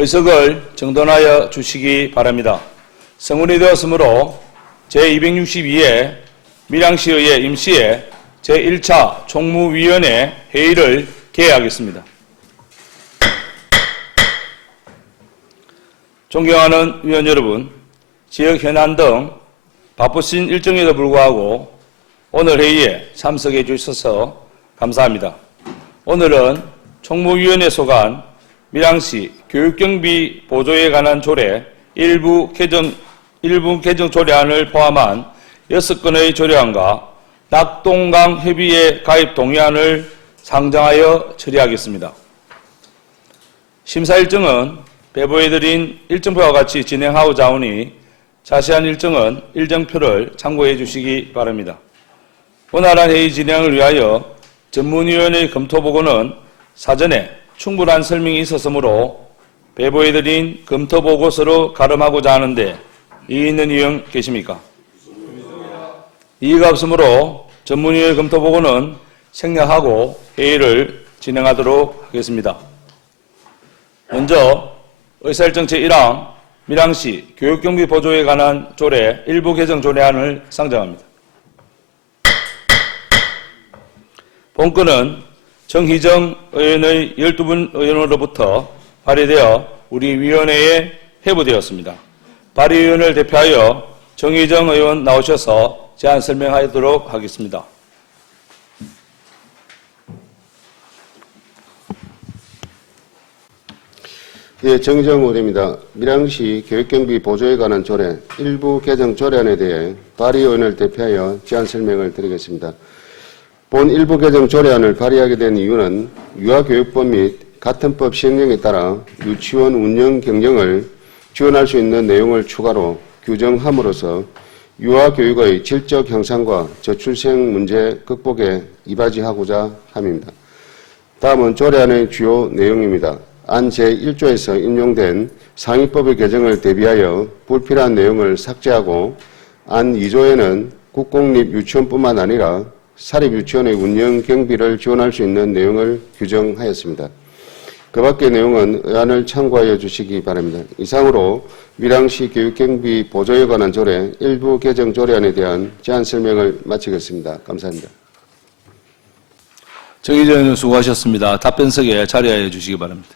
의석을 정돈하여 주시기 바랍니다. 성운이 되었으므로 제262회 밀양시의회 임시회 제1차 총무위원회 회의를 개회하겠습니다. 존경하는 위원 여러분, 지역 현안 등 바쁘신 일정에도 불구하고 오늘 회의에 참석해 주셔서 감사합니다. 오늘은 총무위원회 소관 밀양시 교육경비 보조에 관한 조례 일부 개정 조례안을 포함한 6건의 조례안과 낙동강 협의회 가입 동의안을 상정하여 처리하겠습니다. 심사 일정은 배부해드린 일정표와 같이 진행하고자 하오니 자세한 일정은 일정표를 참고해 주시기 바랍니다. 원활한 회의 진행을 위하여 전문위원회 검토보고는 사전에 충분한 설명이 있었으므로 배부해드린 검토보고서로 가름하고자 하는데 이의 있는 의원 계십니까? 이의가 없으므로 전문위원회 검토보고는 생략하고 회의를 진행하도록 하겠습니다. 먼저 의사일정 제1항 밀양시 교육경비 보조에 관한 조례 일부 개정 조례안을 상정합니다. 본건은 정희정 의원의 12분 의원으로부터 발의되어 우리 위원회에 회부되었습니다. 발의위원을 대표하여 정희정 의원 나오셔서 제안 설명하도록 하겠습니다. 예, 정희정 의원입니다. 밀양시 교육경비 보조에 관한 조례 일부 개정 조례안에 대해 발의위원을 대표하여 제안 설명을 드리겠습니다. 본 일부 개정 조례안을 발의하게 된 이유는 유아교육법 및 같은 법 시행령에 따라 유치원 운영 경영을 지원할 수 있는 내용을 추가로 규정함으로써 유아교육의 질적 향상과 저출생 문제 극복에 이바지하고자 함입니다. 다음은 조례안의 주요 내용입니다. 안 제1조에서 인용된 상위법의 개정을 대비하여 불필요한 내용을 삭제하고 안 2조에는 국공립유치원뿐만 아니라 사립유치원의 운영 경비를 지원할 수 있는 내용을 규정하였습니다. 그 밖의 내용은 의안을 참고하여 주시기 바랍니다. 이상으로 밀양시 교육경비 보조에 관한 조례 일부 개정 조례안에 대한 제안 설명을 마치겠습니다. 감사합니다. 정희정 의원 수고하셨습니다. 답변석에 자리하여 주시기 바랍니다.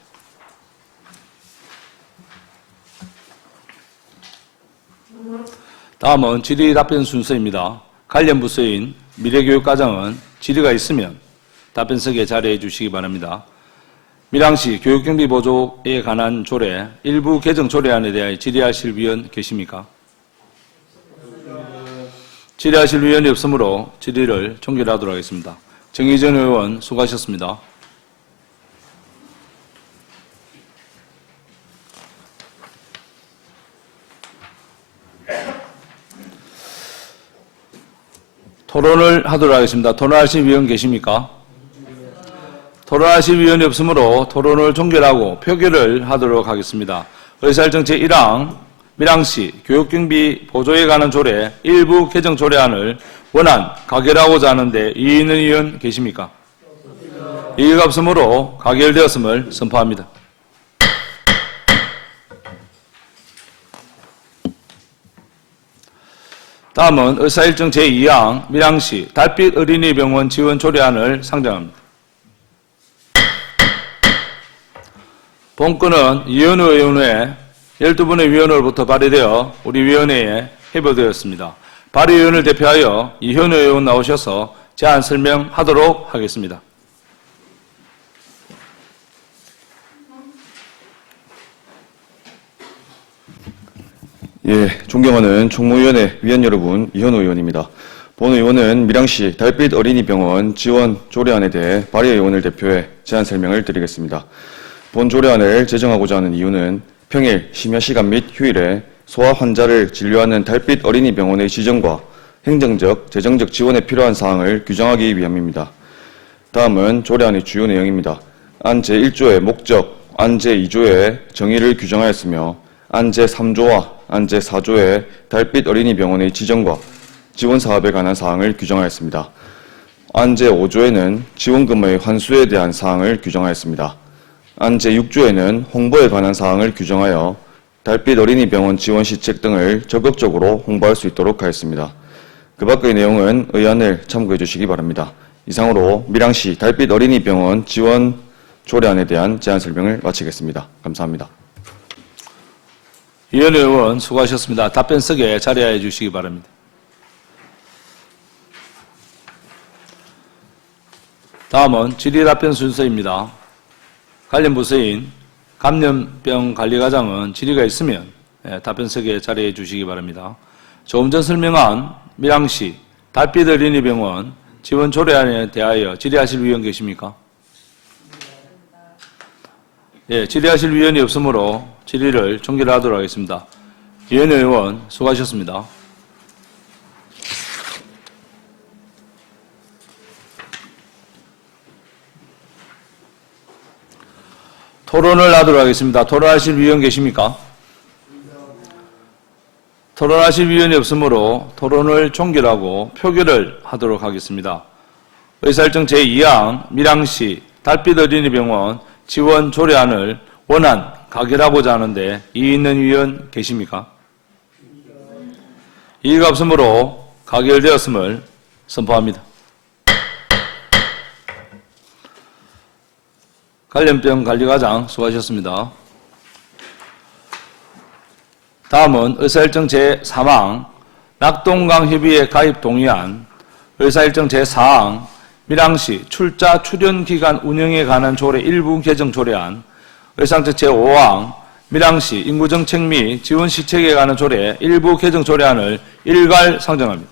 다음은 질의 답변 순서입니다. 관련 부서인 미래교육과장은 질의가 있으면 답변석에 자리해 주시기 바랍니다. 밀양시 교육경비 보조에 관한 조례 일부 개정 조례안에 대하여 질의하실 위원 계십니까? 질의하실 위원이 없으므로 질의를 종결하도록 하겠습니다. 정희정 의원 수고하셨습니다. 토론을 하도록 하겠습니다. 토론하실 위원 계십니까? 토론하실 위원이 없으므로 토론을 종결하고 표결을 하도록 하겠습니다. 의사일정 제1항 밀양시 교육경비 보조에 관한 조례 일부 개정 조례안을 원안 가결하고자 하는데 이의 있는 위원 계십니까? 이의가 없으므로 가결되었음을 선포합니다. 다음은 의사일정 제2항 밀양시 달빛 어린이병원 지원 조례안을 상정합니다. 본건은 이현우 의원 외 12분의 위원으로부터 발의되어 우리 위원회에 회부되었습니다. 발의위원을 대표하여 이현우 의원 나오셔서 제안 설명하도록 하겠습니다. 예, 존경하는 총무위원회 위원 여러분, 이현우 의원입니다. 본 의원은 밀양시 달빛 어린이병원 지원 조례안에 대해 발의위원을 대표해 제안 설명을 드리겠습니다. 본 조례안을 제정하고자 하는 이유는 평일, 심야시간 및 휴일에 소아 환자를 진료하는 달빛 어린이병원의 지정과 행정적, 재정적 지원에 필요한 사항을 규정하기 위함입니다. 다음은 조례안의 주요 내용입니다. 안 제1조의 목적, 안 제2조의 정의를 규정하였으며 안 제3조와 안 제4조의 달빛 어린이병원의 지정과 지원 사업에 관한 사항을 규정하였습니다. 안 제5조에는 지원금의 환수에 대한 사항을 규정하였습니다. 안 제6조에는 홍보에 관한 사항을 규정하여 달빛 어린이병원 지원 시책 등을 적극적으로 홍보할 수 있도록 하였습니다. 그 밖의 내용은 의안을 참고해 주시기 바랍니다. 이상으로 밀양시 달빛 어린이병원 지원 조례안에 대한 제안 설명을 마치겠습니다. 감사합니다. 이현우 의원 수고하셨습니다. 답변 쓰게 자리하여 주시기 바랍니다. 다음은 질의답변 순서입니다. 관련 부서인 감염병 관리과장은 질의가 있으면 답변 쓰게 자리해 주시기 바랍니다. 조금 전 설명한 밀양시 달빛 어린이병원 지원 조례안에 대하여 질의하실 위원 계십니까? 예, 질의하실 위원이 없으므로 질의를 종결하도록 하겠습니다. 이현우 의원 수고하셨습니다. 토론을 하도록 하겠습니다. 토론하실 위원 계십니까? 토론하실 위원이 없으므로 토론을 종결하고 표결을 하도록 하겠습니다. 의사일정 제2항 밀양시 달빛 어린이병원 지원 조례안을 원안 가결하고자 하는데 이의 있는 위원 계십니까? 이의가 없으므로 가결되었음을 선포합니다. 관련병 관리과장 수고하셨습니다. 다음은 의사일정 제3항 낙동강 협의회 가입 동의안, 의사일정 제4항 밀양시 출자 출연 기간 운영에 관한 조례 일부 개정 조례안, 의사일정 제5항 밀양시 인구정책 및 지원 시책에 관한 조례 일부 개정 조례안을 일괄 상정합니다.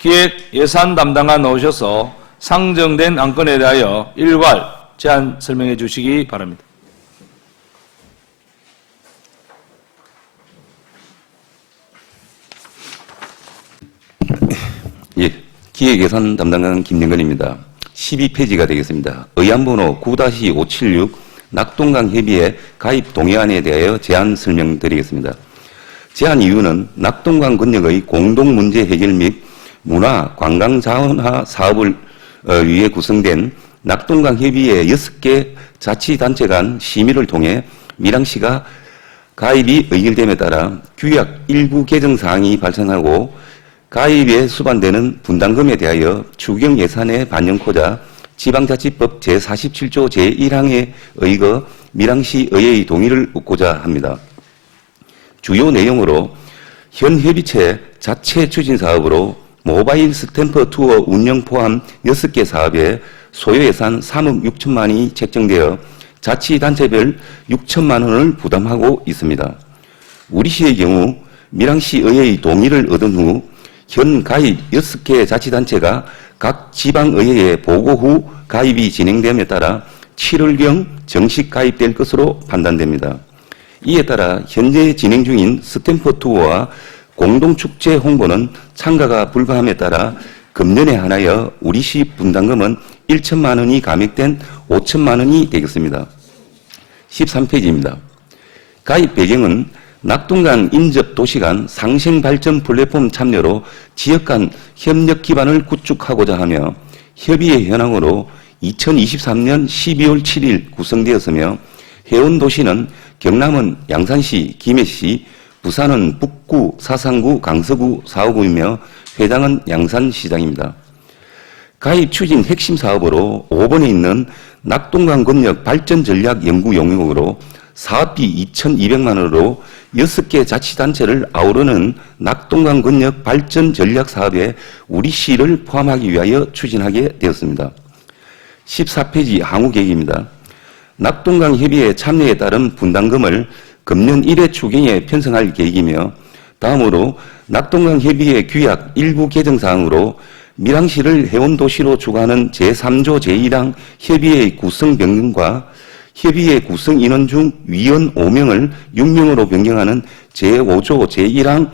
기획 예산 담당관 나오셔서 상정된 안건에 대하여 일괄 제안 설명해 주시기 바랍니다. 예, 기획예산 담당관 김영근입니다. 12페이지가 되겠습니다. 의안번호 9-576 낙동강 협의회 가입 동의안에 대하여 제안 설명드리겠습니다. 제안 이유는 낙동강 권역의 공동 문제 해결 및 문화 관광 자원화 사업을 위해 구성된 낙동강 협의회 6개 자치단체 간 심의를 통해 밀양시가 가입이 의결됨에 따라 규약 일부 개정 사항이 발생하고 가입에 수반되는 분담금에 대하여 추경 예산에 반영코자 지방자치법 제47조 제1항에 의거 밀양시 의회의 동의를 얻고자 합니다. 주요 내용으로 현 협의체 자체 추진 사업으로 모바일 스탬프 투어 운영 포함 6개 사업에 소요 예산 3억 6천만 원이 책정되어 자치단체별 6천만 원을 부담하고 있습니다. 우리시의 경우 밀양시 의회의 동의를 얻은 후 현 가입 6개 자치단체가 각 지방의회에 보고 후 가입이 진행됨에 따라 7월경 정식 가입될 것으로 판단됩니다. 이에 따라 현재 진행 중인 스탬프 투어와 공동축제 홍보는 참가가 불가함에 따라 금년에 한하여 우리시 분담금은 1천만 원이 감액된 5천만 원이 되겠습니다. 13페이지입니다. 가입 배경은 낙동강 인접 도시 간 상생발전 플랫폼 참여로 지역 간 협력 기반을 구축하고자 하며 협의회 현황으로 2023년 12월 7일 구성되었으며 회원 도시는 경남은 양산시, 김해시, 부산은 북구, 사상구, 강서구, 사오구이며 회장은 양산시장입니다. 가입 추진 핵심 사업으로 5번에 있는 낙동강 권역 발전 전략 연구 용역으로 사업비 2,200만 원으로 6개 자치단체를 아우르는 낙동강 권역 발전 전략 사업에 우리시를 포함하기 위하여 추진하게 되었습니다. 14페이지 항우 계획입니다. 낙동강 협의회 참여에 따른 분담금을 금년 1회 추경에 편성할 계획이며 다음으로 낙동강 협의회 규약 일부 개정 사항으로 밀양시를 회원도시로 추구하는 제3조 제1항 협의회 구성 변경과 협의회 구성 인원 중 위원 5명을 6명으로 변경하는 제5조 제1항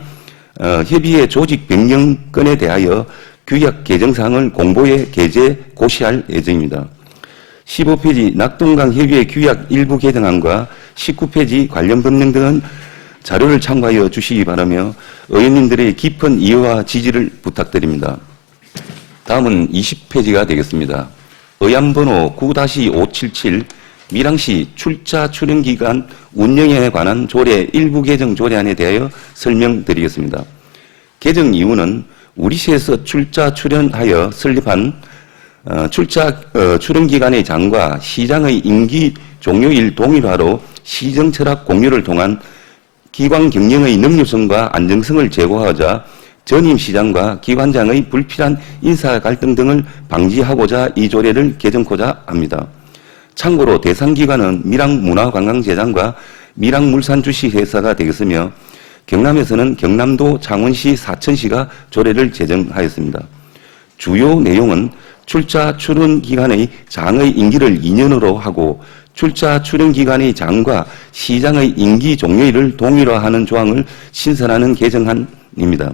협의회 조직 변경건에 대하여 규약 개정 사항을 공보에 게재 고시할 예정입니다. 15페이지 낙동강 협의회 규약 일부 개정안과 19페이지 관련 법령 등은 자료를 참고하여 주시기 바라며 의원님들의 깊은 이해와 지지를 부탁드립니다. 다음은 20페이지가 되겠습니다. 의안번호 9-577 밀양시 출자 출연기간 운영에 관한 조례 일부 개정 조례안에 대하여 설명드리겠습니다. 개정 이유는 우리시에서 출자 출연하여 설립한 출자 출연기관의 장과 시장의 임기 종료일 동일화로 시정 철학 공유를 통한 기관 경영의 능률성과 안정성을 제고하고자 전임 시장과 기관장의 불필요한 인사 갈등 등을 방지하고자 이 조례를 개정코자 합니다. 참고로 대상 기관은 밀양문화관광재단과 밀양물산주식회사가 되겠으며 경남에서는 경남도, 창원시, 사천시가 조례를 제정하였습니다. 주요 내용은 출자 출연 기간의 장의 임기를 2년으로 하고 출자 출연 기간의 장과 시장의 임기 종료일을 동일화하는 조항을 신설하는 개정안입니다.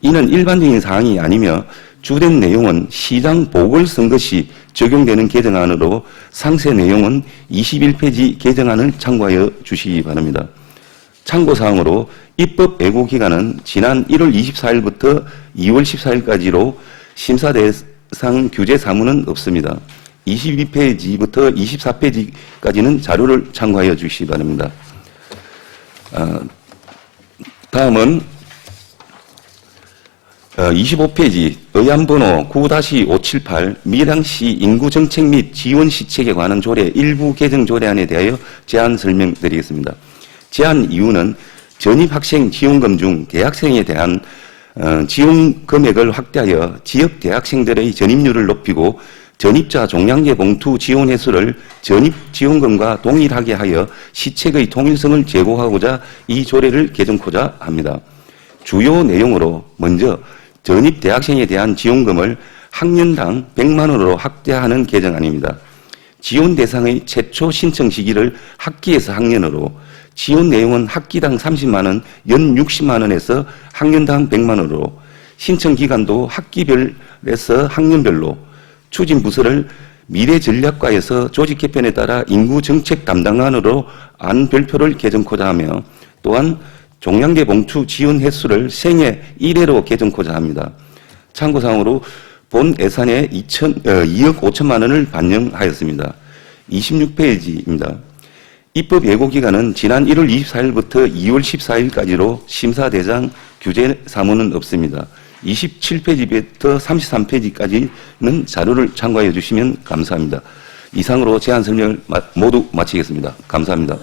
이는 일반적인 사항이 아니며 주된 내용은 시장 보궐선거 시 적용되는 개정안으로 상세 내용은 21페이지 개정안을 참고하여 주시기 바랍니다. 참고사항으로 입법 예고 기간은 지난 1월 24일부터 2월 14일까지로 심사 대상 규제 사무는 없습니다. 22페이지부터 24페이지까지는 자료를 참고하여 주시기 바랍니다. 다음은 25페이지 의안번호 9-578 밀양시 인구정책 및 지원시책에 관한 조례 일부 개정 조례안에 대하여 제안 설명드리겠습니다. 제안 이유는 전입학생 지원금 중 대학생에 대한 지원 금액을 확대하여 지역 대학생들의 전입률을 높이고 전입자 종량제 봉투 지원 횟수를 전입 지원금과 동일하게 하여 시책의 통일성을 제고하고자 이 조례를 개정코자 합니다. 주요 내용으로 먼저 전입 대학생에 대한 지원금을 학년당 100만 원으로 확대하는 개정안입니다. 지원 대상의 최초 신청 시기를 학기에서 학년으로, 지원 내용은 학기당 30만 원, 연 60만 원에서 학년당 100만 원으로, 신청 기간도 학기별에서 학년별로, 추진 부서를 미래전략과에서 조직 개편에 따라 인구정책 담당관으로 안 별표를 개정코자 하며, 또한 종량제 봉투 지원 횟수를 생애 1회로 개정코자 합니다. 참고사항으로 본 예산에 2억 5천만 원을 반영하였습니다. 26페이지입니다. 입법 예고 기간은 지난 1월 24일부터 2월 14일까지로 심사 대상 규제 사무는 없습니다. 27페이지부터 33페이지까지는 자료를 참고해 주시면 감사합니다. 이상으로 제안 설명을 모두 마치겠습니다. 감사합니다.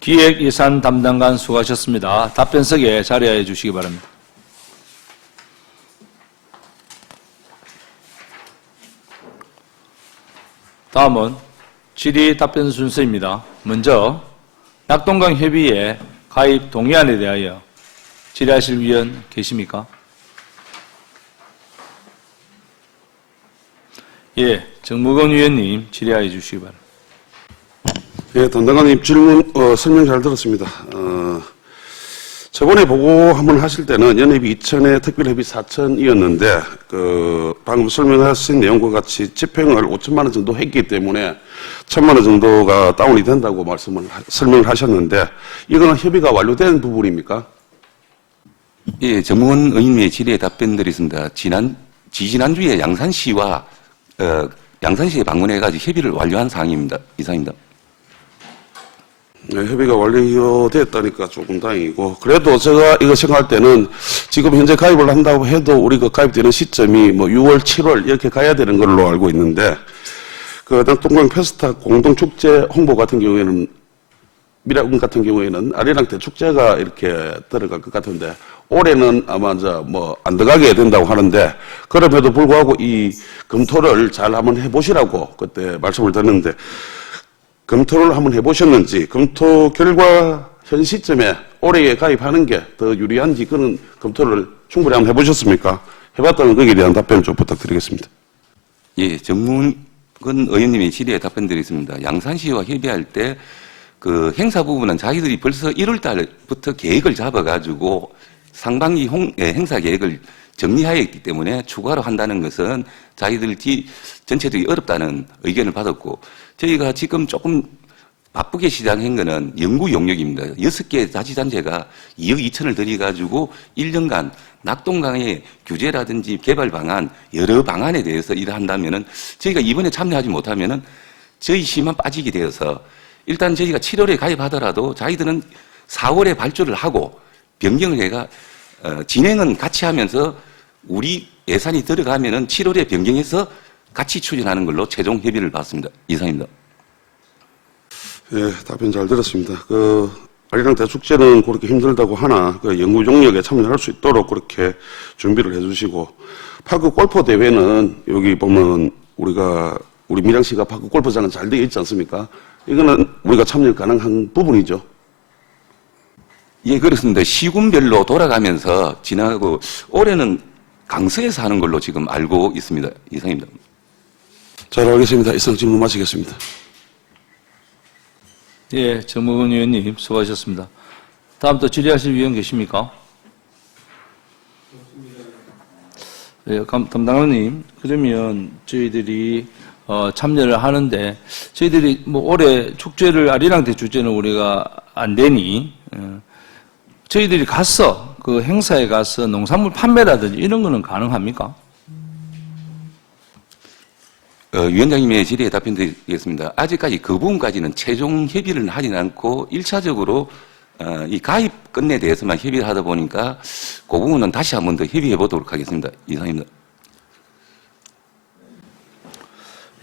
기획예산 담당관 수고하셨습니다. 답변석에 자리하여 주시기 바랍니다. 다음은 질의 답변 순서입니다. 먼저 낙동강 협의회 가입 동의안에 대하여 질의하실 위원 계십니까? 예, 정무건 위원님 질의하여 주시기 바랍니다. 예, 담당관님 질문 설명 잘 들었습니다. 저번에 보고 한번 하실 때는 연회비 2천에 특별회비 4천이었는데 방금 설명하신 내용과 같이 집행을 5천만 원 정도 했기 때문에 1,000만 원 정도가 다운이 된다고 설명을 하셨는데 이거는 협의가 완료된 부분입니까? 예, 정무원 의원님의 질의에 답변드리겠습니다. 지지난주에 양산시와 양산시에 방문해가지고 협의를 완료한 사항입니다. 이상입니다. 네, 협의가 완료됐다니까 조금 다행이고, 그래도 제가 이거 생각할 때는 지금 현재 가입을 한다고 해도 우리가 가입되는 시점이 뭐 6월, 7월 이렇게 가야 되는 걸로 알고 있는데, 낙동강 페스타 공동축제 홍보 같은 경우에는, 밀양 같은 경우에는 아리랑 대축제가 이렇게 들어갈 것 같은데, 올해는 아마 안 들어가게 된다고 하는데, 그럼에도 불구하고 이 검토를 잘 한번 해보시라고 그때 말씀을 드렸는데, 검토를 한번 해보셨는지, 검토 결과 현 시점에 올해에 가입하는 게 더 유리한지 그런 검토를 충분히 한번 해보셨습니까? 해봤다면 거기에 대한 답변 좀 부탁드리겠습니다. 예, 정무건 의원님의 질의에 답변드리겠습니다. 양산시와 협의할 때 그 행사 부분은 자기들이 벌써 1월 달부터 계획을 잡아가지고 상반기 행사 계획을 정리하였기 때문에 추가로 한다는 것은 자기들이 전체적이 어렵다는 의견을 받았고, 저희가 지금 조금 바쁘게 시작한 거는 연구 용역입니다. 6개 자치단체가 2억 2천을 들여가지고 1년간 낙동강의 규제라든지 개발 방안, 여러 방안에 대해서 일을 한다면은 저희가 이번에 참여하지 못하면은 저희 시만 빠지게 되어서 일단 저희가 7월에 가입하더라도 자기들은 4월에 발주를 하고 변경을 해가 진행은 같이 하면서 우리 예산이 들어가면은 7월에 변경해서 같이 추진하는 걸로 최종 협의를 받습니다. 이상입니다. 예, 답변 잘 들었습니다. 아리랑 대축제는 그렇게 힘들다고 하나, 연구 용역에 참여할 수 있도록 그렇게 준비를 해주시고, 파크 골프 대회는 여기 보면 우리 밀양시가 파크 골프장은 잘 되어 있지 않습니까? 이거는 우리가 참여 가능한 부분이죠. 예, 그렇습니다. 시군별로 돌아가면서 지나가고 올해는 강서에서 하는 걸로 지금 알고 있습니다. 이상입니다. 잘 알겠습니다. 이상 질문 마치겠습니다. 예, 정무근 의원님 수고하셨습니다. 다음 또 질의하실 위원 계십니까? 예, 담당관님, 그러면 저희들이 참여를 하는데 저희들이 뭐 올해 축제를 아리랑 대축제는 우리가 안 되니 저희들이 가서 그 행사에 가서 농산물 판매라든지 이런 거는 가능합니까? 위원장님의 질의에 답변드리겠습니다. 아직까지 그 부분까지는 최종 협의를 하진 않고 1차적으로 이 가입 건에 대해서만 협의를 하다 보니까 그 부분은 다시 한 번 더 협의해 보도록 하겠습니다. 이상입니다.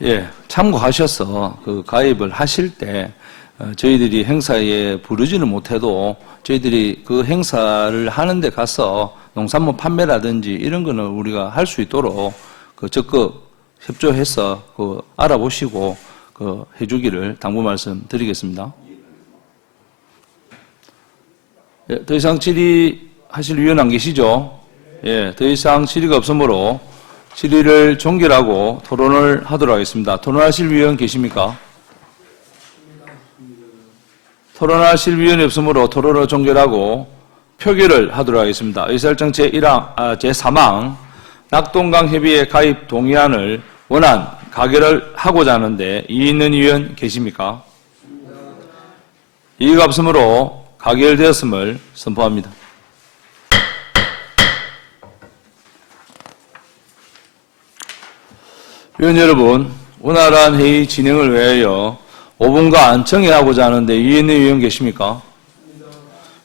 예, 참고하셔서 그 가입을 하실 때 저희들이 행사에 부르지는 못해도 저희들이 그 행사를 하는데 가서 농산물 판매라든지 이런 거는 우리가 할 수 있도록 적극 협조해서 알아보시고 해주기를 당부 말씀드리겠습니다. 예, 더 이상 질의하실 위원 안 계시죠? 예, 더 이상 질의가 없으므로 질의를 종결하고 토론을 하도록 하겠습니다. 토론하실 위원 계십니까? 토론하실 위원이 없으므로 토론을 종결하고 표결을 하도록 하겠습니다. 의사일정 제3항 낙동강 협의회 가입 동의안을 원안 가결을 하고자 하는데 이의 있는 위원 계십니까? 이의가 없으므로 가결되었음을 선포합니다. 위원 여러분, 원활한 회의 진행을 위하여 5분간 정회하고자 하는데 이의 있는 위원 계십니까?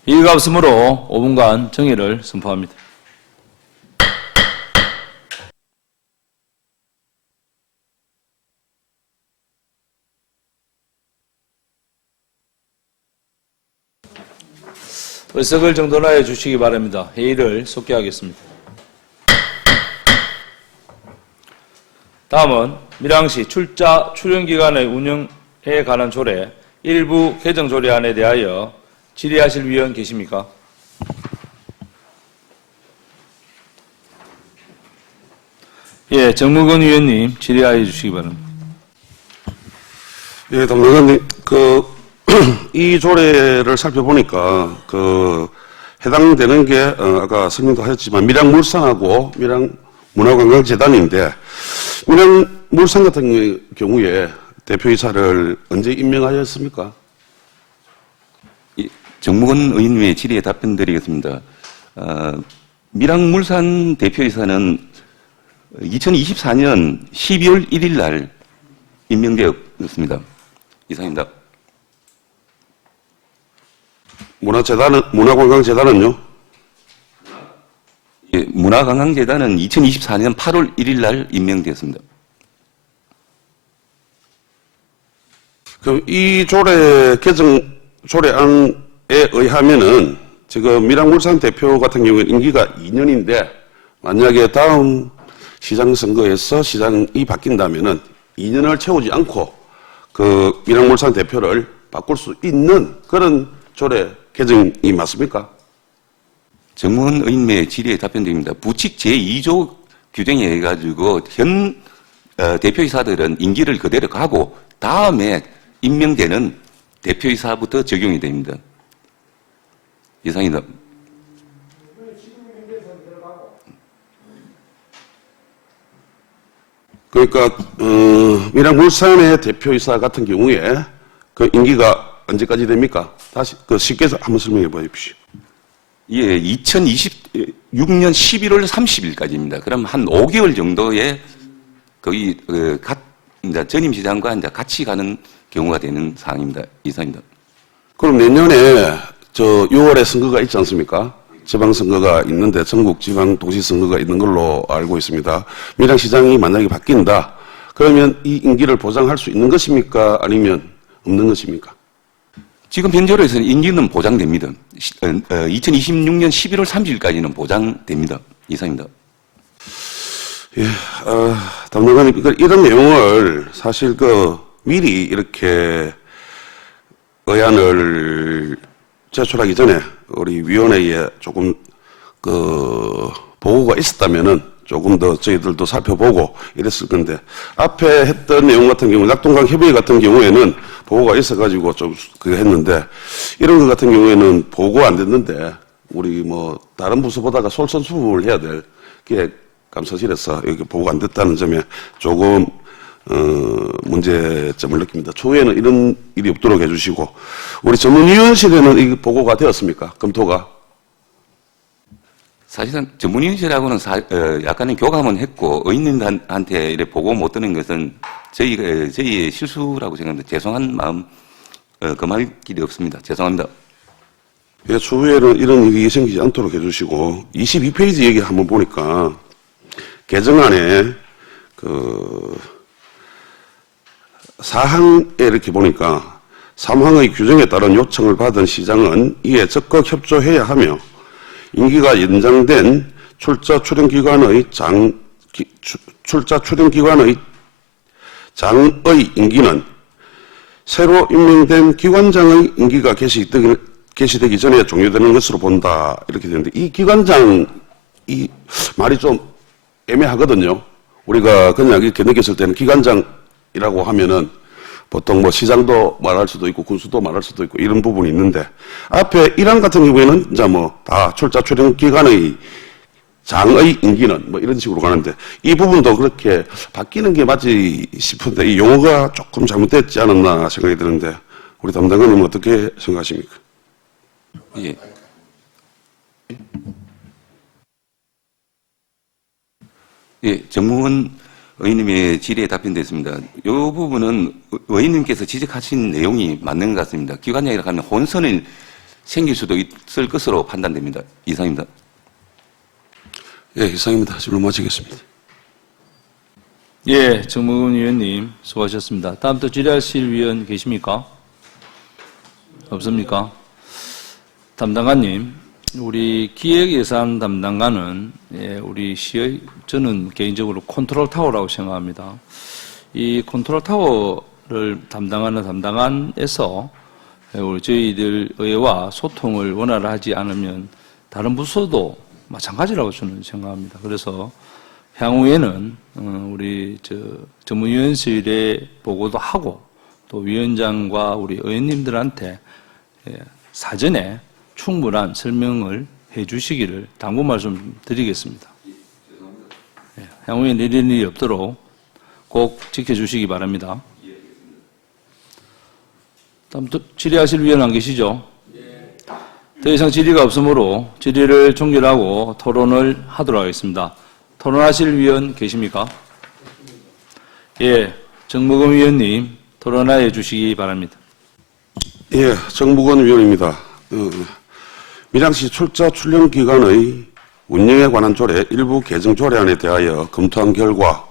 이의가 없으므로 5분간 정회를 선포합니다. 의석을 정돈하여 주시기 바랍니다. 회의를 속개하겠습니다. 다음은 밀양시 출자 출연기관의 운영에 관한 조례 일부 개정 조례안에 대하여 질의하실 위원 계십니까? 예, 정무근 위원님 질의하여 주시기 바랍니다. 예, 담당관님, 이 조례를 살펴보니까, 해당되는 게, 아까 설명도 하셨지만, 밀양물산하고 밀양문화관광재단인데, 밀양물산 같은 경우에 대표이사를 언제 임명하였습니까? 정무근 의원님의 질의에 답변드리겠습니다. 밀양물산 대표이사는 2024년 12월 1일 날 임명되었습니다. 이상입니다. 문화관광재단은요? 예, 문화관광재단은 2024년 8월 1일 날 임명되었습니다. 그럼 이 개정 조례안에 의하면은 지금 밀양물산 대표 같은 경우에 임기가 2년인데 만약에 다음 시장 선거에서 시장이 바뀐다면은 2년을 채우지 않고 밀양물산 대표를 바꿀 수 있는 그런 조례 개정이 맞습니까? 정무원 의원님의 질의에 답변드립니다. 부칙 제2조 규정에 의해 가지고 현 대표이사들은 임기를 그대로 가고 다음에 임명되는 대표이사부터 적용이 됩니다. 이상입니다. 그러니까 밀양물산의 대표이사 같은 경우에 그 임기가 언제까지 됩니까? 다시 그 쉽게 한번 설명해 보십시오. 예, 2026년 11월 30일까지입니다. 그럼 한 5개월 정도의 거의 이제 전임 시장과 이제 같이 가는 경우가 되는 사항입니다. 이상입니다. 그럼 내년에 저 6월에 선거가 있지 않습니까? 지방선거가 있는데 전국 지방 도시 선거가 있는 걸로 알고 있습니다. 밀양시장이 만약에 바뀐다. 그러면 이 임기를 보장할 수 있는 것입니까? 아니면 없는 것입니까? 지금 현재로서는 임기는 보장됩니다. 2026년 11월 30일까지는 보장됩니다. 이상입니다. 예, 담당관님, 이런 내용을 사실 미리 이렇게 의안을 제출하기 전에 우리 위원회에 조금 보고가 있었다면은 조금 더 저희들도 살펴보고 이랬을 건데, 앞에 했던 내용 같은 경우, 낙동강 협의회 같은 경우에는 보고가 있어가지고 좀 그거 했는데, 이런 것 같은 경우에는 보고 안 됐는데, 우리 다른 부서보다가 솔선수범을 해야 될 기획감사실에서 이렇게 보고가 안 됐다는 점에 조금, 문제점을 느낍니다. 추후에는 이런 일이 없도록 해주시고, 우리 전문위원실에는 이 보고가 되었습니까? 검토가? 사실상 전문위원실하고는 약간의 교감은 했고, 의원님한테 이렇게 보고 못 드는 것은 저희의 실수라고 생각합니다. 죄송한 마음, 금할 길이 없습니다. 죄송합니다. 예, 추후에는 이런 일이 생기지 않도록 해주시고, 22페이지 얘기 한번 보니까, 개정안에 사항에 이렇게 보니까, 3항의 규정에 따른 요청을 받은 시장은 이에 적극 협조해야 하며, 임기가 연장된 출자 출연기관의 장의 임기는 새로 임명된 기관장의 임기가 개시되기 전에 종료되는 것으로 본다. 이렇게 되는데, 이 기관장, 이 말이 좀 애매하거든요. 우리가 그냥 이렇게 느꼈을 때는 기관장이라고 하면은 보통 시장도 말할 수도 있고 군수도 말할 수도 있고 이런 부분이 있는데, 앞에 1항 같은 경우에는 이제 다 출자 출연 기관의 장의 임기는 이런 식으로 가는데, 이 부분도 그렇게 바뀌는 게 맞지 싶은데, 이 용어가 조금 잘못됐지 않았나 생각이 드는데, 우리 담당관님은 어떻게 생각하십니까? 예. 예, 정무원 의원님의 질의에 답변됐습니다. 이 부분은 의원님께서 지적하신 내용이 맞는 것 같습니다. 기관장이라고 하면 혼선이 생길 수도 있을 것으로 판단됩니다. 이상입니다. 예, 이상입니다. 질문 마치겠습니다. 예, 정무근 위원님 수고하셨습니다. 다음 또 질의하실 위원 계십니까? 없습니까? 담당관님, 우리 기획예산 담당관은 우리 시의 저는 개인적으로 컨트롤 타워라고 생각합니다. 이 컨트롤 타워를 담당하는 담당관에서 우리 저희들 의회와 소통을 원활하지 않으면 다른 부서도 마찬가지라고 저는 생각합니다. 그래서 향후에는 우리 전문위원실에 보고도 하고 또 위원장과 우리 의원님들한테 사전에 충분한 설명을 해 주시기를 당부 말씀드리겠습니다. 향후에 이런 일이 없도록 꼭 지켜주시기 바랍니다. 다음 또 질의하실 위원 안 계시죠? 더 이상 질의가 없으므로 질의를 종결하고 토론을 하도록 하겠습니다. 토론하실 위원 계십니까? 예, 정무검 위원님 토론하여 주시기 바랍니다. 예, 정무건 위원입니다. 밀양시 출자 출연 기관의 운영에 관한 조례 일부 개정 조례안에 대하여 검토한 결과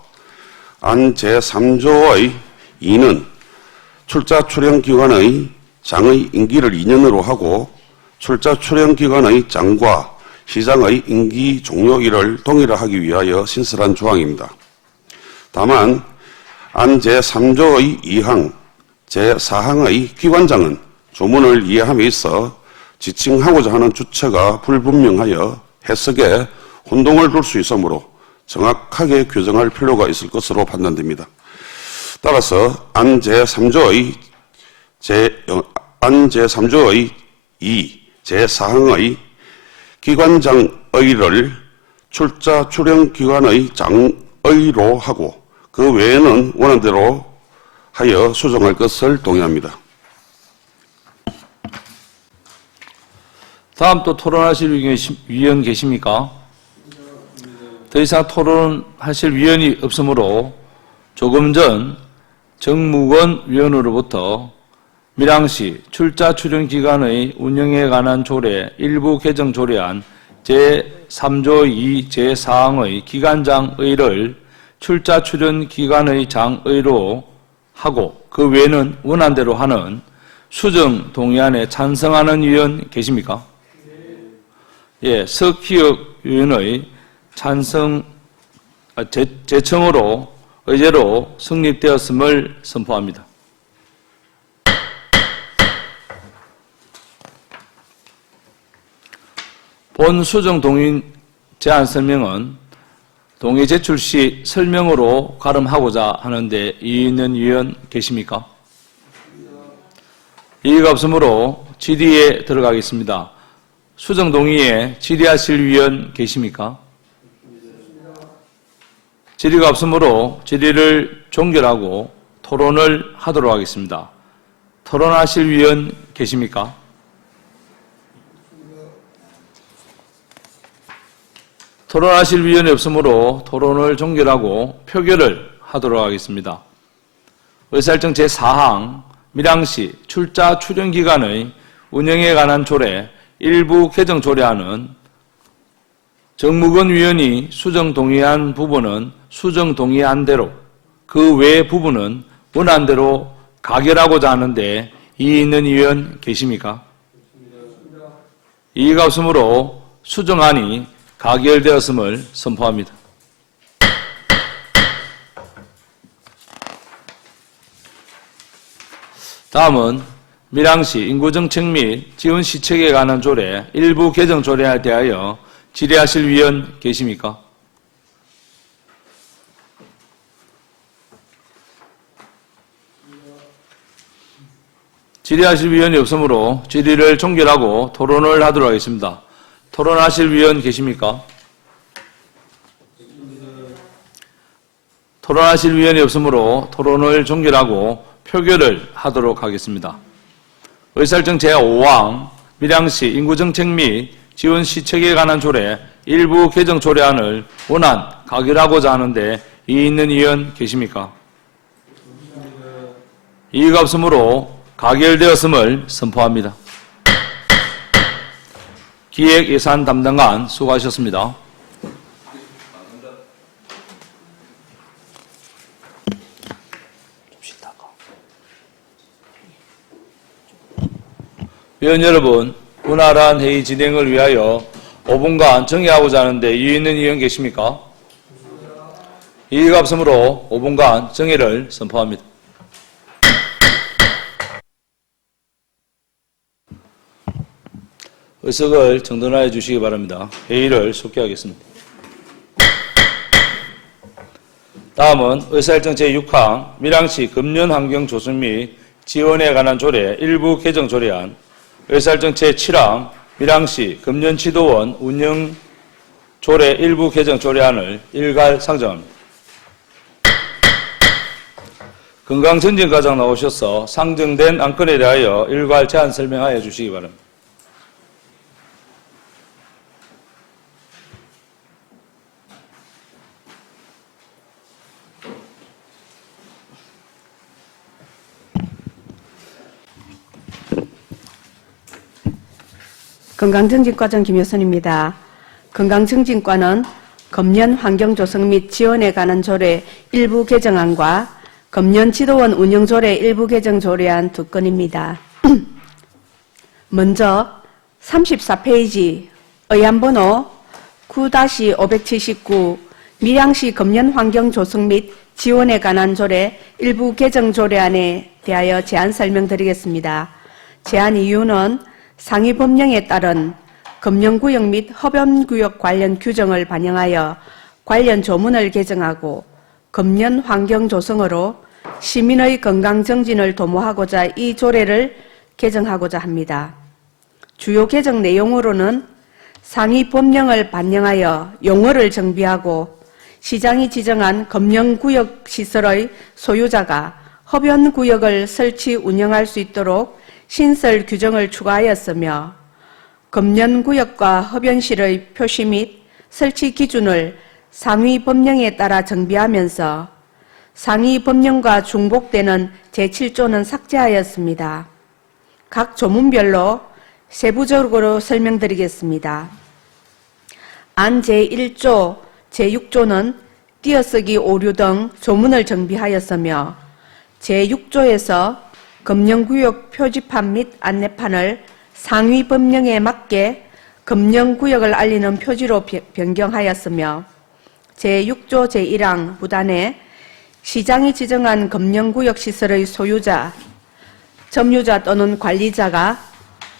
안 제3조의 2는 출자 출연 기관의 장의 임기를 2년으로 하고 출자 출연 기관의 장과 시장의 임기 종료일을 동일화하기 위하여 신설한 조항입니다. 다만 안 제3조의 2항, 제4항의 기관장은 조문을 이해함에 있어 지칭하고자 하는 주체가 불분명하여 해석에 혼동을 둘 수 있으므로 정확하게 규정할 필요가 있을 것으로 판단됩니다. 따라서 안 제3조의 2, 제4항의 기관장의를 출자 출연 기관의 장의로 하고 그 외에는 원안대로 하여 수정할 것을 동의합니다. 다음 또 토론하실 위원 계십니까? 더 이상 토론하실 위원이 없으므로 조금 전 정무권 위원으로부터 밀양시 출자 출연 기관의 운영에 관한 조례 일부 개정 조례안 제3조 2 제4항의 기관장의를 출자 출연 기관의 장의로 하고 그 외에는 원안대로 하는 수정 동의안에 찬성하는 위원 계십니까? 예, 석희혁 위원의 제청으로 의제로 성립되었음을 선포합니다. 본 수정 동의 제안 설명은 동의 제출 시 설명으로 가름하고자 하는데 이의 있는 위원 계십니까? 이의가 없으므로 질의에 들어가겠습니다. 수정 동의에 질의하실 위원 계십니까? 질의가 없으므로 질의를 종결하고 토론을 하도록 하겠습니다. 토론하실 위원 계십니까? 토론하실 위원이 없으므로 토론을 종결하고 표결을 하도록 하겠습니다. 의사일정 제4항 밀양시 출자 출연 기관의 운영에 관한 조례 일부 개정 조례안은 정무권 위원이 수정 동의한 부분은 수정 동의안대로 그 외 부분은 원안대로 가결하고자 하는데 이의 있는 위원 계십니까? 이의가 없으므로 수정안이 가결되었음을 선포합니다. 다음은 밀양시 인구정책 및 지원시책에 관한 조례 일부 개정 조례에 대하여 질의하실 위원 계십니까? 질의하실 위원이 없으므로 질의를 종결하고 토론을 하도록 하겠습니다. 토론하실 위원 계십니까? 토론하실 위원이 없으므로 토론을 종결하고 표결을 하도록 하겠습니다. 의사일정 제5항 밀양시 인구정책 및 지원시책에 관한 조례 일부 개정 조례안을 원안 가결하고자 하는데 이의 있는 위원 계십니까? 이의가 없으므로 가결되었음을 선포합니다. 기획예산 담당관 수고하셨습니다. 위원 여러분, 원활한 회의 진행을 위하여 5분간 정의하고자 하는데 이의 있는 위원 계십니까? 이의가 없으므로 5분간 정의를 선포합니다. 의석을 정돈하여 주시기 바랍니다. 회의를 속기하겠습니다. 다음은 의사일정 제6항 밀양시 금연환경 조성 및 지원에 관한 조례 일부 개정 조례안 의사일정 제7항 밀양시 금연지도원 운영 조례 일부 개정 조례안을 일괄 상정합니다. 건강증진과장 나오셔서 상정된 안건에 대하여 일괄 제안 설명하여 주시기 바랍니다. 건강증진과장 김효선입니다. 건강증진과는 금연 환경조성 및 지원에 관한 조례 일부 개정안과 금연 지도원 운영조례 일부 개정 조례안 2건입니다. 먼저 34페이지 의안번호 9-579 밀양시 금연 환경조성 및 지원에 관한 조례 일부 개정 조례안에 대하여 제안 설명드리겠습니다. 제안 이유는 상위 법령에 따른 금연구역 및 흡연구역 관련 규정을 반영하여 관련 조문을 개정하고 금연 환경 조성으로 시민의 건강 정진을 도모하고자 이 조례를 개정하고자 합니다. 주요 개정 내용으로는 상위 법령을 반영하여 용어를 정비하고 시장이 지정한 금연구역 시설의 소유자가 흡연구역을 설치 운영할 수 있도록 신설 규정을 추가하였으며 검연구역과 흡연실의 표시 및 설치 기준을 상위 법령에 따라 정비하면서 상위 법령과 중복되는 제7조는 삭제하였습니다. 각 조문별로 세부적으로 설명드리겠습니다. 안 제1조, 제6조는 띄어쓰기 오류 등 조문을 정비하였으며 제6조에서 검령구역 표지판 및 안내판을 상위 법령에 맞게 검령구역을 알리는 표지로 변경하였으며 제6조 제1항 무단에 시장이 지정한 검령구역 시설의 소유자, 점유자 또는 관리자가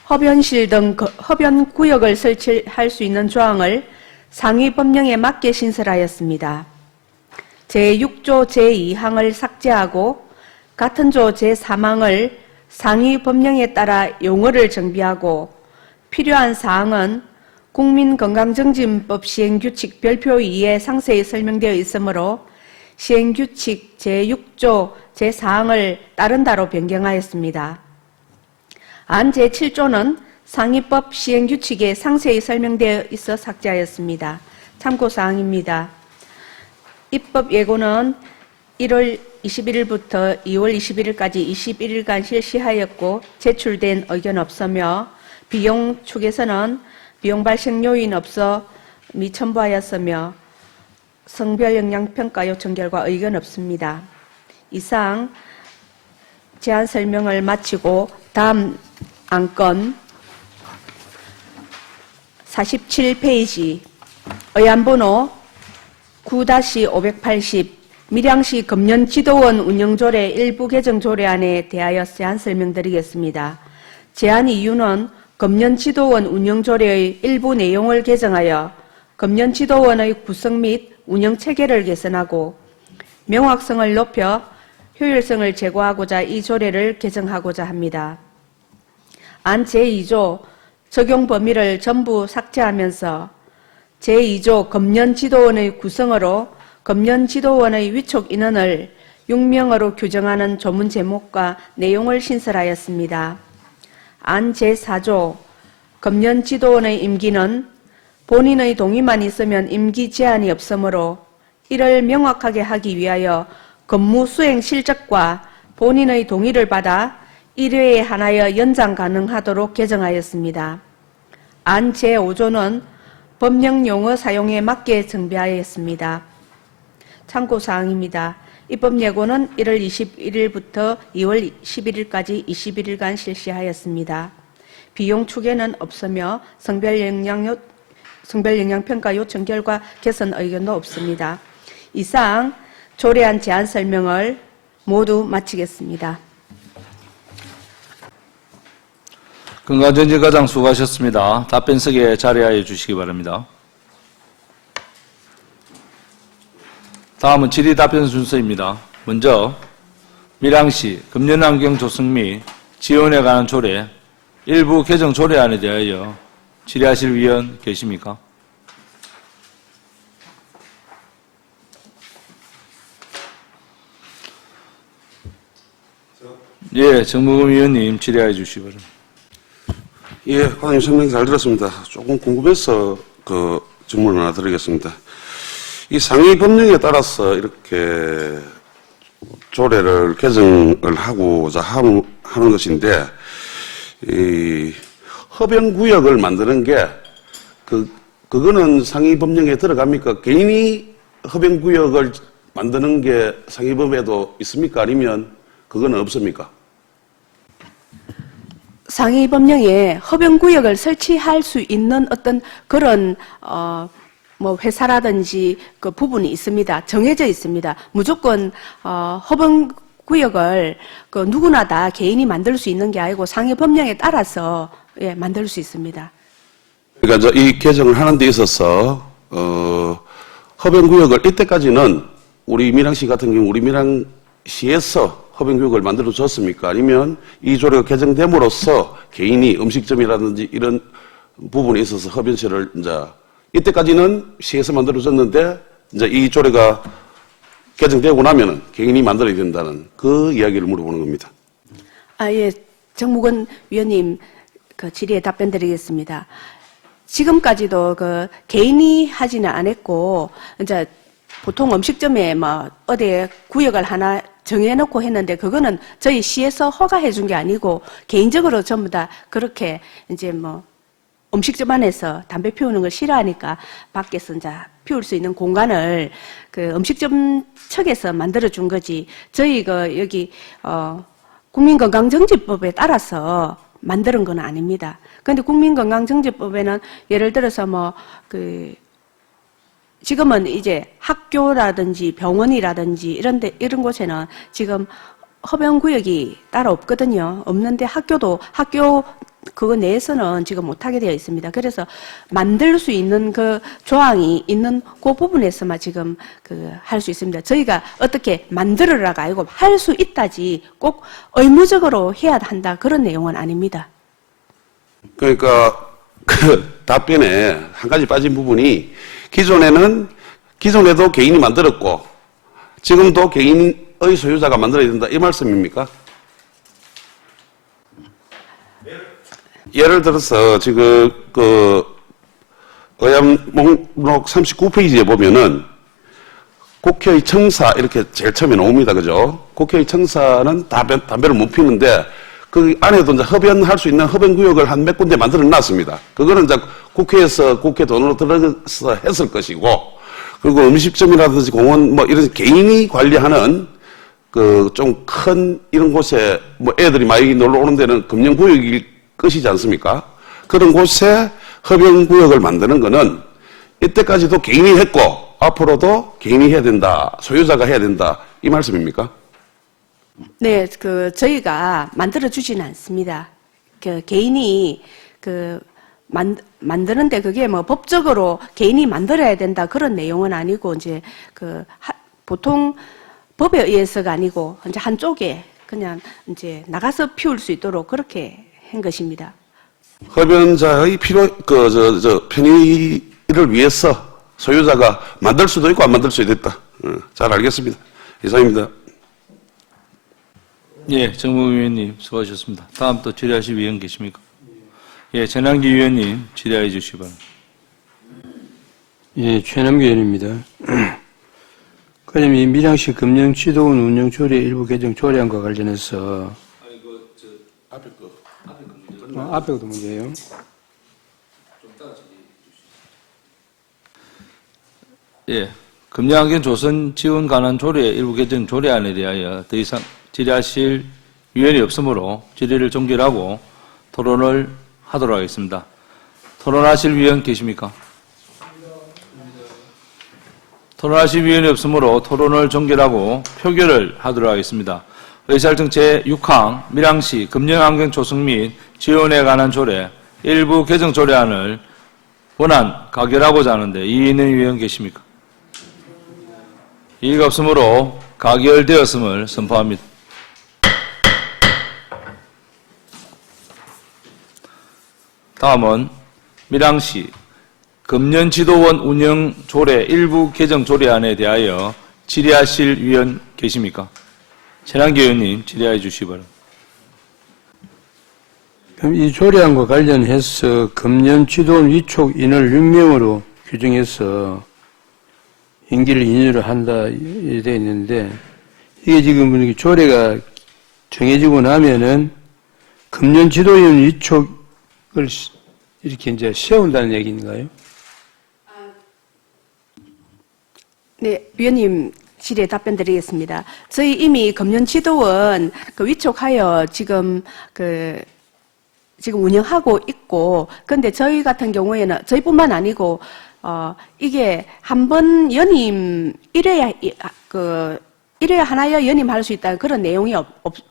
흡연실 등 흡연구역을 설치할 수 있는 조항을 상위 법령에 맞게 신설하였습니다. 제6조 제2항을 삭제하고 같은 조 제3항을 상위 법령에 따라 용어를 정비하고 필요한 사항은 국민건강증진법 시행규칙 별표 2에 상세히 설명되어 있으므로 시행규칙 제6조 제4항을 따른다로 변경하였습니다. 안 제7조는 상위법 시행규칙에 상세히 설명되어 있어 삭제하였습니다. 참고사항입니다. 입법 예고는 1월 21일부터 2월 21일까지 21일간 실시하였고 제출된 의견 없으며 비용 축에서는 비용 발생 요인 없어 미첨부하였으며 성별 영향 평가 요청 결과 의견 없습니다. 이상 제안 설명을 마치고 다음 안건 47페이지 의안번호 9-580 밀양시 검연지도원 운영조례 일부 개정 조례안에 대하여 제안 설명드리겠습니다. 제안 이유는 검연지도원 운영조례의 일부 내용을 개정하여 검연지도원의 구성 및 운영 체계를 개선하고 명확성을 높여 효율성을 제고하고자 이 조례를 개정하고자 합니다. 안 제2조 적용 범위를 전부 삭제하면서 제2조 검연지도원의 구성으로 검연지도원의 위촉 인원을 6명으로 규정하는 조문 제목과 내용을 신설하였습니다. 안 제4조 검연지도원의 임기는 본인의 동의만 있으면 임기 제한이 없으므로 이를 명확하게 하기 위하여 근무 수행 실적과 본인의 동의를 받아 1회에 하나여 연장 가능하도록 개정하였습니다. 안 제5조는 법령 용어 사용에 맞게 정비하였습니다. 참고사항입니다. 입법 예고는 1월 21일부터 2월 11일까지 21일간 실시하였습니다. 비용 추계는 없으며 성별 영향 평가 요청 결과 개선 의견도 없습니다. 이상 조례안 제안 설명을 모두 마치겠습니다. 건강정진과장 수고하셨습니다. 답변석에 자리하여 주시기 바랍니다. 다음은 질의 답변 순서입니다. 먼저 밀양시 금연환경 조성 및 지원에 관한 조례 일부 개정 조례안에 대하여 질의하실 위원 계십니까? 예, 정무금 위원님 질의해 주시기 바랍니다. 예, 과장님 설명 잘 들었습니다. 조금 궁금해서 질문을 하나 드리겠습니다. 이 상위 법령에 따라서 이렇게 조례를 개정을 하고자 하는 것인데, 이 흡연구역을 만드는 게, 그거는 상위 법령에 들어갑니까? 개인이 흡연구역을 만드는 게 상위법에도 있습니까? 아니면 그거는 없습니까? 상위 법령에 흡연구역을 설치할 수 있는 어떤 그런 회사라든지 그 부분이 있습니다. 정해져 있습니다. 무조건 흡연구역을 누구나 다 개인이 만들 수 있는 게 아니고 상위 법령에 따라서 만들 수 있습니다. 그러니까 이 개정을 하는 데 있어서 흡연구역을 이때까지는 우리 밀양시 같은 경우 우리 밀양시에서 흡연구역을 만들어 줬습니까? 아니면 이 조례가 개정됨으로써 개인이 음식점이라든지 이런 부분에 있어서 흡연실을 이때까지는 시에서 만들어 줬는데 이제 이 조례가 개정되고 나면은 개인이 만들어야 된다는 그 이야기를 물어보는 겁니다. 예, 정무근 위원님, 그 질의에 답변드리겠습니다. 지금까지도 그 개인이 하지는 않았고 이제 보통 음식점에 뭐 어디에 구역을 하나 정해놓고 했는데 그거는 저희 시에서 허가해 준 게 아니고 개인적으로 전부 다 그렇게 이제 뭐 음식점 안에서 담배 피우는 걸 싫어하니까 밖에서 이제 피울 수 있는 공간을 그 음식점 측에서 만들어 준 거지. 저희 그 여기 국민건강정지법에 따라서 만드는 건 아닙니다. 그런데 국민건강정지법에는 예를 들어서 뭐 그 지금은 이제 학교라든지 병원이라든지 이런 곳에는 지금 허용 구역이 따로 없거든요. 없는데 학교 그거 내에서는 지금 못하게 되어 있습니다. 그래서 만들 수 있는 그 조항이 있는 그 부분에서만 지금 할 수 있습니다. 저희가 어떻게 만들어라가 아니고 할 수 있다지 꼭 의무적으로 해야 한다 그런 내용은 아닙니다. 그러니까 그 답변에 한 가지 빠진 부분이 기존에도 개인이 만들었고 지금도 개인의 소유자가 만들어야 된다 이 말씀입니까? 예를 들어서 지금 그 의안 목록 39페이지에 보면은 국회의 청사 이렇게 제일 처음에 나옵니다. 그죠? 국회의 청사는 담배를 못 피우는데 그 안에도 이제 흡연할 수 있는 흡연 구역을 한 몇 군데 만들어 놨습니다. 그거는 이제 국회에서 국회 돈으로 들어서 했을 것이고, 그리고 음식점이라든지 공원 뭐 이런 개인이 관리하는 그 좀 큰 이런 곳에 뭐 애들이 많이 놀러 오는 데는 금연 구역일 것이지 않습니까? 그런 곳에 흡연 구역을 만드는 거는 이때까지도 개인이 했고 앞으로도 개인이 해야 된다, 소유자가 해야 된다 이 말씀입니까? 네, 저희가 만들어 주지는 않습니다. 개인이 만드는데 그게 뭐 법적으로 개인이 만들어야 된다 그런 내용은 아니고 이제 보통 법에 의해서가 아니고 이제 한쪽에 그냥 이제 나가서 피울 수 있도록 그렇게 한 것입니다. 흡연자의 편의를 위해서 소유자가 만들 수도 있고 안 만들 수도 있다. 잘 알겠습니다. 이상입니다. 예, 정무위원님 수고하셨습니다. 다음 또 질의하실 위원 계십니까? 예, 전환기 위원님 질의해 주시기 바랍니다. 예, 최남기 의원입니다. 그럼 이 밀양시 금년지도원 운영조례 일부 개정 조례안과 관련해서 앞에 것도 문제예요. 예, 금양환경 조선 지원 관한 조례 일부 개정 조례안에 대하여 더 이상 질의하실 위원이 없으므로 질의를 종결하고 토론을 하도록 하겠습니다. 토론하실 위원 계십니까? 토론하실 위원이 없으므로 토론을 종결하고 표결을 하도록 하겠습니다. 의사일정 제6항 밀양시 금연환경 조성 및 지원에 관한 조례 일부 개정 조례안을 원안 가결하고자 하는데 이의 있는 위원 계십니까? 이의가 없으므로 가결되었음을 선포합니다. 다음은 밀양시 금년지도원 운영조례 일부 개정 조례안에 대하여 질의하실 위원 계십니까? 최남기 의원님 질의해 주시기 바랍니다. 그럼 이 조례안과 관련해서 금년지도원 위촉 인을 6명으로 규정해서 임기를 2년으로 한다 되어 있는데 이게 지금 조례가 정해지고 나면은 금년지도원 위촉을 이렇게 이제 세운다는 얘기인가요? 네, 위원님 질의에 답변 드리겠습니다. 저희 이미 금년지도원 위촉하여 지금 운영하고 있고, 근데 저희 같은 경우에는 저희뿐만 아니고 이게 한번 연임 이래야 하나여 연임할 수 있다는 그런 내용이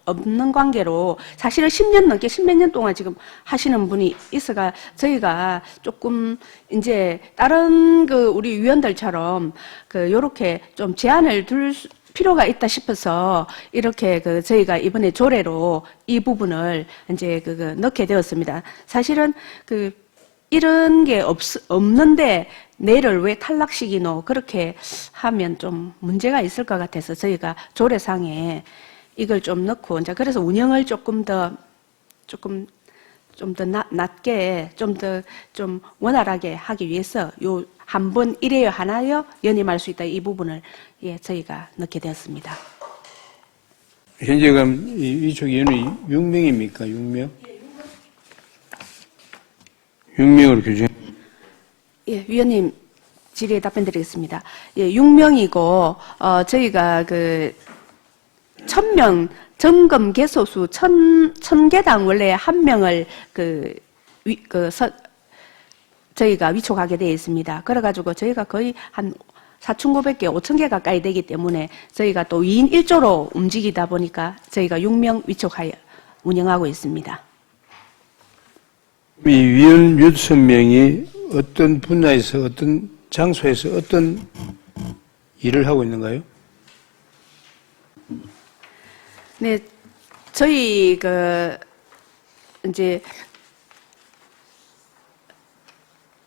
없는 관계로 사실은 10년 넘게 10몇 년 동안 지금 하시는 분이 있어가 저희가 조금 이제 다른 우리 위원들처럼 요렇게 좀 제한을 둘 필요가 있다 싶어서 이렇게 저희가 이번에 조례로 이 부분을 이제 넣게 되었습니다. 사실은 이런 게 없는데 내를 왜 탈락시키노 그렇게 하면 좀 문제가 있을 것 같아서 저희가 조례상에 이걸 좀 넣고 이제 그래서 운영을 조금 좀 더 낮게, 좀 더 좀 원활하게 하기 위해서 요 한 번 일회여 하나여 연임할 수 있다 이 부분을 예, 저희가 넣게 되었습니다. 현재 그럼 이쪽 위원이 6명입니까? 6명? 6명으로 규정. 예, 위원님 질의에 답변드리겠습니다. 예, 6명이고 저희가 그 1000명 점검 개소수 1000개당 원래 1명을 저희가 위촉하게 되어 있습니다. 그래가지고 저희가 거의 한 4,900개, 5,000개 가까이 되기 때문에 저희가 또 2인 1조로 움직이다 보니까 저희가 6명 위촉하여 운영하고 있습니다. 이 위원 6명이 어떤 분야에서 어떤 장소에서 어떤 일을 하고 있는가요? 네, 저희 이제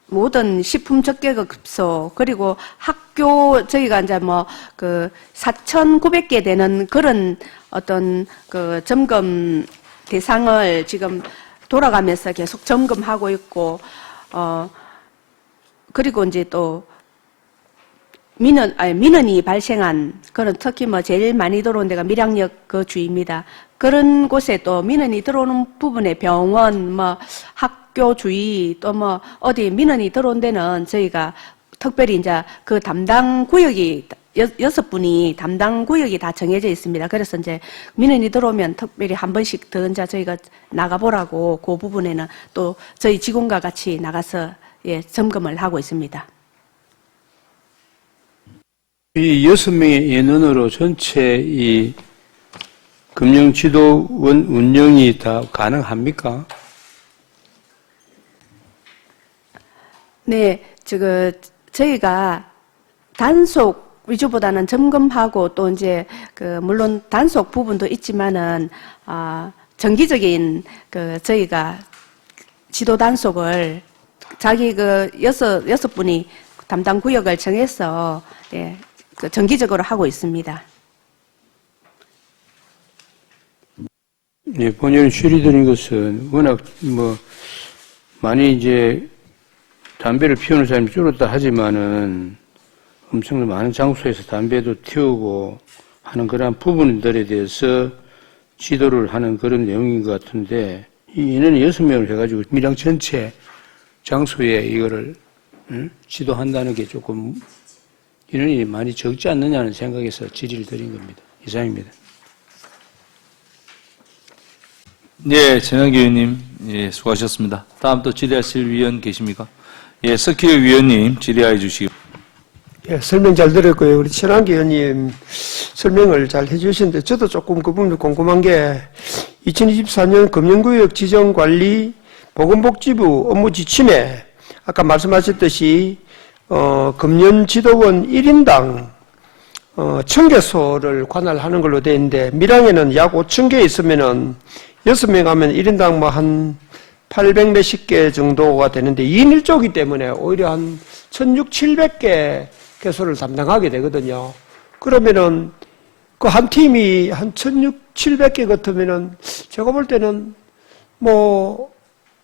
모든 식품 적개급소 그리고 학교 저희가 이제 4,900개 되는 그런 어떤 점검 대상을 지금 돌아가면서 계속 점검하고 있고 그리고 이제 또 민원이 발생한 그런 특히 제일 많이 들어온 데가 밀양역 그 주위입니다. 그런 곳에 또 민원이 들어오는 부분에 병원, 학교 주위 또 어디 민원이 들어온 데는 저희가 특별히 이제 그 담당 구역이 6분이 담당 구역이 다 정해져 있습니다. 그래서 이제 민원이 들어오면 특별히 한 번씩 더 이제 저희가 나가보라고 그 부분에는 또 저희 직원과 같이 나가서 예, 점검을 하고 있습니다. 이 6명의 인원으로 전체 이 금융지도원 운영이 다 가능합니까? 네, 저희가 단속 위주보다는 점검하고 또 이제 물론 단속 부분도 있지만은 정기적인 저희가 지도 단속을 자기 여섯 분이 담당 구역을 정해서 예, 정기적으로 하고 있습니다. 네, 본연 실의드린 것은 워낙 많이 이제 담배를 피우는 사람이 줄었다 하지만은 엄청나게 많은 장소에서 담배도 튀우고 하는 그런 부분들에 대해서 지도를 하는 그런 내용인 것 같은데 이 인원이 6명을 해가지고 밀양 전체 장소에 이거를 지도한다는 게 조금 인원이 많이 적지 않느냐는 생각에서 질의를 드린 겁니다. 이상입니다. 네, 전영기 의원님, 예, 수고하셨습니다. 다음 또 질의하실 위원 계십니까? 예, 석희 위원님 질의해 주시기. 예, 설명 잘 들었고요. 우리 최남기 의원님 설명을 잘 해주셨는데 저도 조금 그 부분이 궁금한 게 2024년 금융구역 지정관리 보건복지부 업무 지침에 아까 말씀하셨듯이 금연지도원 1인당 1,000개소를 관할하는 걸로 되어 있는데 밀양에는 약 5,000개 있으면은 6명 하면 1인당 한 800 몇십 개 정도가 되는데 2인 1조이기 때문에 오히려 한 1,600, 700개 개소를 담당하게 되거든요. 그러면은 그 한 팀이 한 1,600, 700개 같으면은 제가 볼 때는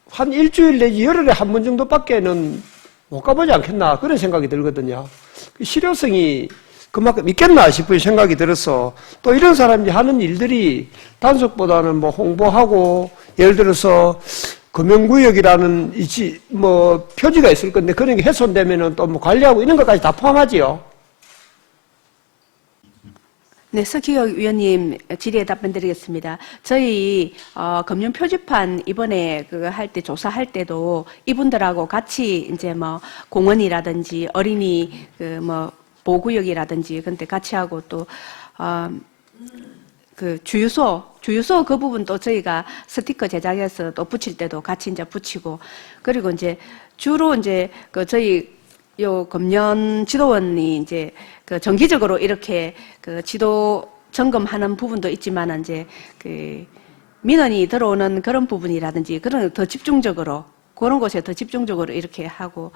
한 일주일 내지 열흘에 한 번 정도밖에는 못 가보지 않겠나 그런 생각이 들거든요. 그 실효성이 그만큼 있겠나 싶은 생각이 들어서 또 이런 사람이 하는 일들이 단속보다는 홍보하고 예를 들어서 금융구역이라는 표지가 있을 건데 그런 게 훼손되면은 또 관리하고 이런 것까지 다 포함하지요. 네, 석희혁 위원님 질의에 답변드리겠습니다. 저희 금융 표지판 이번에 할 때 조사할 때도 이분들하고 같이 이제 공원이라든지 어린이 보호구역이라든지 근데 같이 하고 또 주유소 그 부분도 저희가 스티커 제작해서 또 붙일 때도 같이 이제 붙이고 그리고 이제 주로 이제 저희 요 금연 지도원이 이제 정기적으로 이렇게 지도 점검하는 부분도 있지만 이제 민원이 들어오는 그런 부분이라든지 그런 더 집중적으로 그런 곳에 더 집중적으로 이렇게 하고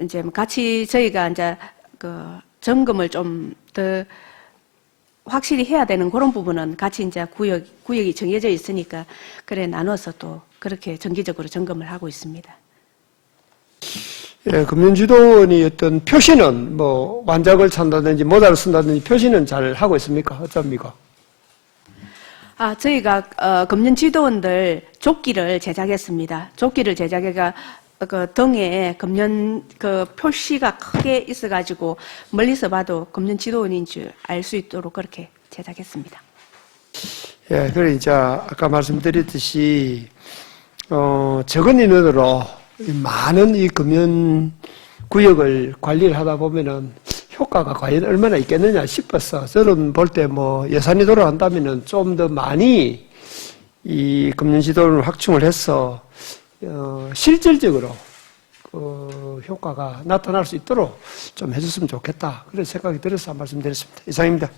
이제 같이 저희가 이제 점검을 좀 더 확실히 해야 되는 그런 부분은 같이 이제 구역이 정해져 있으니까 그래 나눠서 또 그렇게 정기적으로 점검을 하고 있습니다. 예, 금융지도원이 어떤 표시는 뭐 완작을 찬다든지 모자를 쓴다든지 표시는 잘 하고 있습니까? 어떻습니까? 저희가 금년 조끼를 제작했습니다. 조끼를 제작해가 그 등에 금년 그 표시가 크게 있어가지고 멀리서 봐도 금년 지도원인 줄 알 수 있도록 그렇게 제작했습니다. 예, 그래 이제 아까 말씀드렸듯이 적은 인원으로 많은 이 금연 구역을 관리를 하다 보면은 효과가 과연 얼마나 있겠느냐 싶어서 저는 볼 때 뭐 예산이 돌아간다면은 좀 더 많이 이 금연 지도를 확충을 해서 실질적으로 효과가 나타날 수 있도록 좀 해줬으면 좋겠다. 그런 생각이 들어서 말씀드렸습니다. 이상입니다.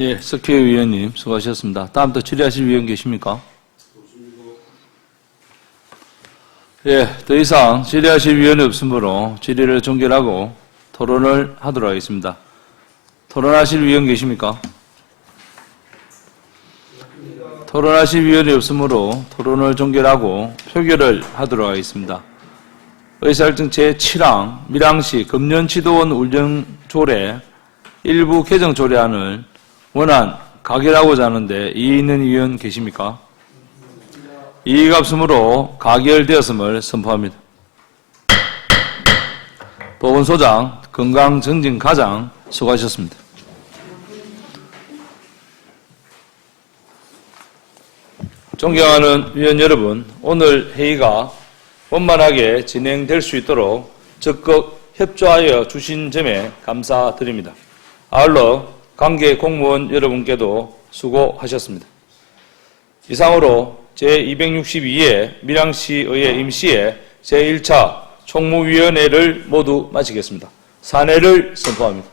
예, 석혜우 위원님 수고하셨습니다. 다음 또 질의하실 위원 계십니까? 예, 더 이상 질의하실 위원이 없으므로 질의를 종결하고 토론을 하도록 하겠습니다. 토론하실 위원 계십니까? 토론하실 위원이 없으므로 토론을 종결하고 표결을 하도록 하겠습니다. 의사일정 제7항 밀양시 금년지도원 운영조례 일부 개정 조례안을 원안 가결하고자 하는데 이의 있는 위원 계십니까? 이의가 없으므로 가결되었음을 선포합니다. 보건소장, 건강증진과장 수고하셨습니다. 존경하는 위원 여러분, 오늘 회의가 원만하게 진행될 수 있도록 적극 협조하여 주신 점에 감사드립니다. 아울러 관계 공무원 여러분께도 수고하셨습니다. 이상으로 제262회 밀양시의회 임시회 제1차 총무위원회를 모두 마치겠습니다. 산회를 선포합니다.